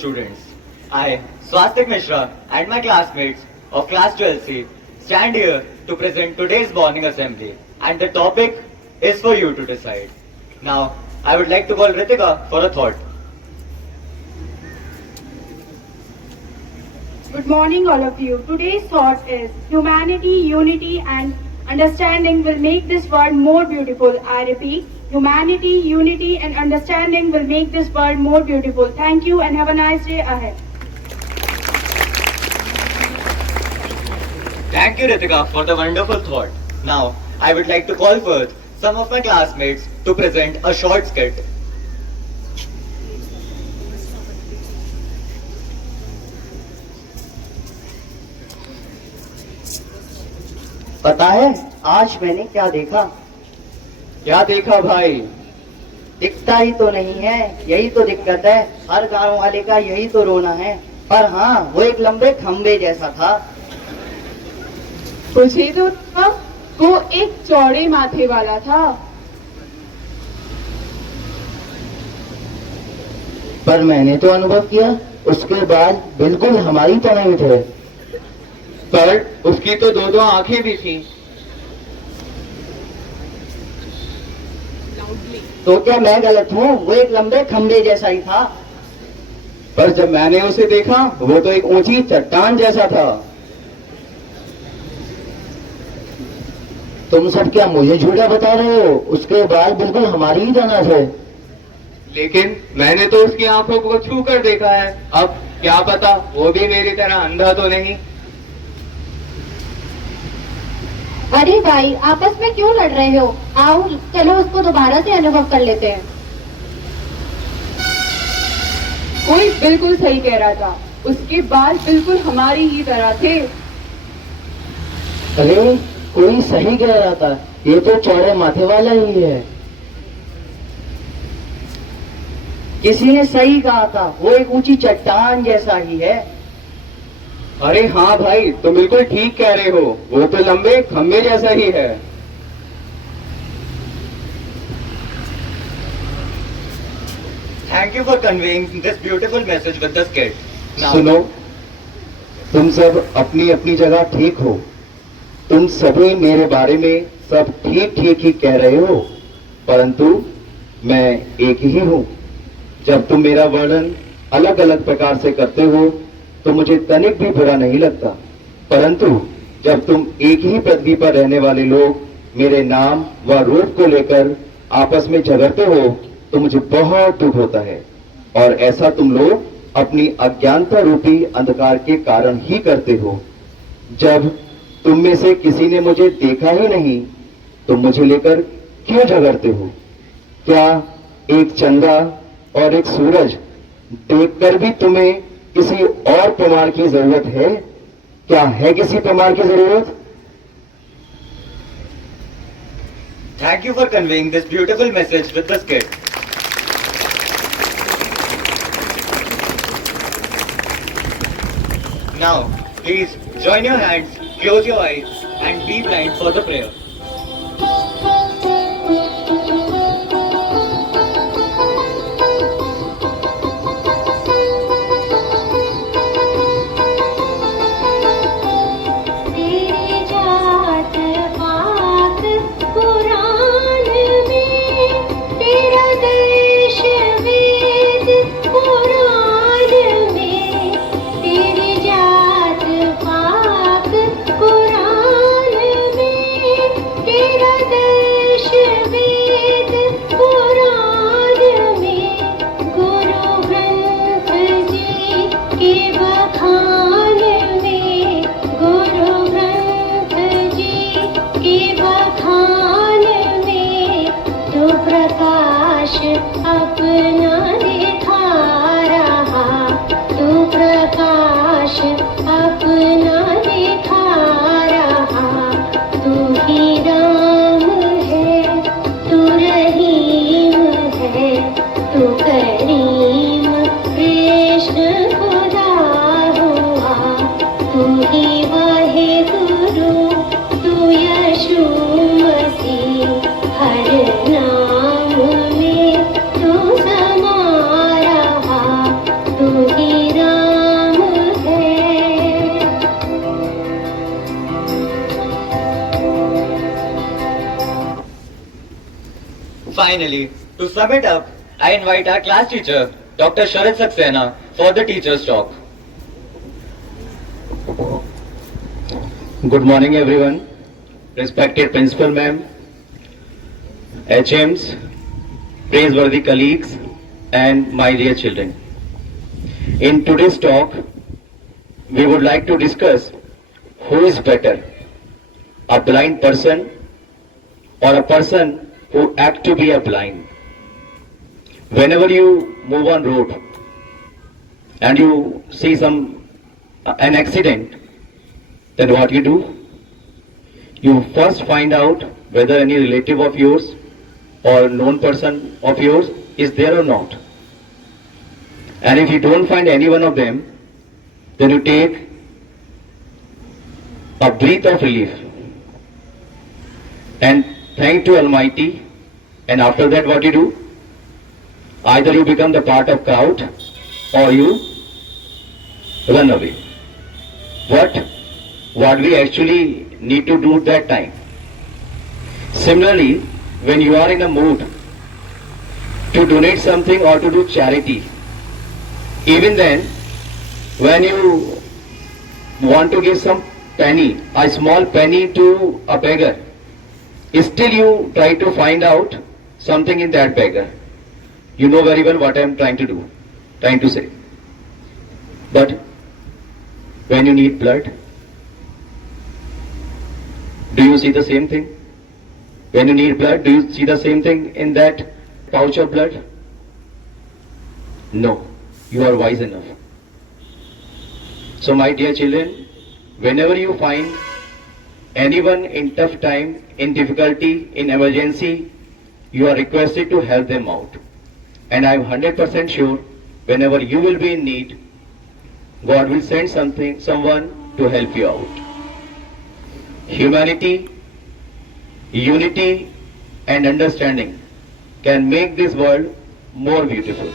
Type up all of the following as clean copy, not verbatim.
Students, I, Swastik Mishra, and my classmates of Class 12C stand here to present today's morning assembly, and the topic is for you to decide. Now, I would like to call Ritika for a thought. Good morning, all of you. Today's thought is humanity, unity, and understanding will make this world more beautiful. I repeat, humanity, unity, and understanding will make this world more beautiful. Thank you and have a nice day ahead. Thank you, Ritika, for the wonderful thought. Now, I would like to call forth some of my classmates to present a short skit. पता है आज मैंने क्या देखा? क्या देखा भाई? दिखता ही तो नहीं है, यही तो दिक्कत है। हर गांव वाले का यही तो रोना है। पर हाँ, वो एक लंबे खंबे जैसा था। मुझे तो था वो एक चौड़े माथे वाला था। पर मैंने तो अनुभव किया, उसके बाल बिल्कुल हमारी तरह ही थे। पर उसकी तो दो आंखें भी थी। तो क्या मैं गलत हूँ? वो एक लंबे खंबे जैसा ही था। पर जब मैंने उसे देखा, वो तो एक ऊंची चट्टान जैसा था। तुम सब क्या मुझे झूठा बता रहे हो? उसके बाल बिल्कुल हमारी ही तरह थे। लेकिन मैंने तो उसकी आंखों को छू कर देखा है। अब क्या पता वो भी मेरी तरह अंधा तो नहीं। अरे भाई, आपस में क्यों लड़ रहे हो? आओ चलो उसको दोबारा से अनुभव कर लेते हैं। कोई बिल्कुल सही कह रहा था, उसके बाल बिल्कुल हमारी ही तरह थे। अरे कोई सही कह रहा था, ये तो चौड़े माथे वाला ही है। किसी ने सही कहा था, वो एक ऊंची चट्टान जैसा ही है। अरे हाँ भाई, तुम बिल्कुल ठीक कह रहे हो, वो तो लंबे खंबे जैसा ही है। Thank you for conveying this beautiful message with the skit. Now, सुनो, तुम सब अपनी अपनी जगह ठीक हो। तुम सभी मेरे बारे में सब ठीक ठीक ही कह रहे हो, परंतु मैं एक ही हूँ। जब तुम मेरा वर्णन अलग अलग प्रकार से करते हो तो मुझे तनिक भी बुरा नहीं लगता, परंतु जब तुम एक ही पृथ्वी पर रहने वाले लोग मेरे नाम व रूप को लेकर आपस में झगड़ते हो तो मुझे बहुत दुख होता है। और ऐसा तुम लोग अपनी अज्ञानता रूपी अंधकार के कारण ही करते हो। जब तुम में से किसी ने मुझे देखा ही नहीं तो मुझे लेकर क्यों झगड़ते हो? क्या एक चंदा और एक सूरज देखकर भी तुम्हें किसी और प्रमाण की जरूरत है? क्या है किसी प्रमाण की जरूरत? thank you for conveying this beautiful message with the skit. Now, please join your hands, close your eyes, and be blind for the prayer. तेरी जात पात कुरान में, तेरा देश वेद कुरान में। तेरी जात पात कुरान में, तेरा देश वेद कुरान में। गुरु ग्रंथ जी के बखान में, गुरु ग्रंथ जी के बखान में। तो प्रकाश अपना दिखा रहा, तो प्रकाश अपना दिखा रहा। तू ही राम है, तू रहीम है, तू करीम कृष्ण खुदा हुआ। तू ही वाहे गुरु, तू यशु मसीह। हर नाम में तू समा रहा, तू ही finally, to sum it up, I invite our class teacher, Dr. Sharat Saxena, for the teacher's talk. Good morning, everyone. Respected Principal Ma'am, HMs, praiseworthy colleagues, and my dear children. In today's talk, we would like to discuss who is better, a blind person or a person who act to be a blind. Whenever you move on road and you see an accident, then what you do? You first find out whether any relative of yours or known person of yours is there or not. And if you don't find any one of them, then you take a breath of relief and thank to Almighty, and after that what you do? Either you become the part of crowd or you run away. What we actually need to do that time. Similarly, when you are in a mood to donate something or to do charity, even then, when you want to give some penny, a small penny to a beggar, still you try to find out something in that beggar. You know very well what I am trying to say. But when you need blood, do you see the same thing? When you need blood, do you see the same thing in that pouch of blood? No, you are wise enough. So my dear children, whenever you find anyone in tough time, in difficulty, in emergency, you are requested to help them out. And I am 100% sure whenever you will be in need, God will send someone to help you out. Humanity, unity and understanding can make this world more beautiful.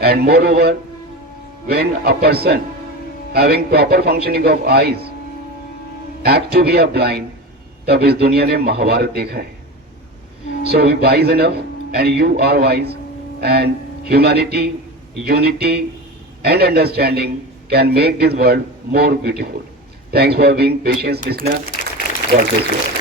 And moreover, when a person having proper functioning of eyes act to be a blind, तब इस दुनिया ने महाभारत देखा है. So be wise enough, and you are wise, and humanity, unity and understanding can make this world more beautiful. Thanks for being patient listener. God bless you all.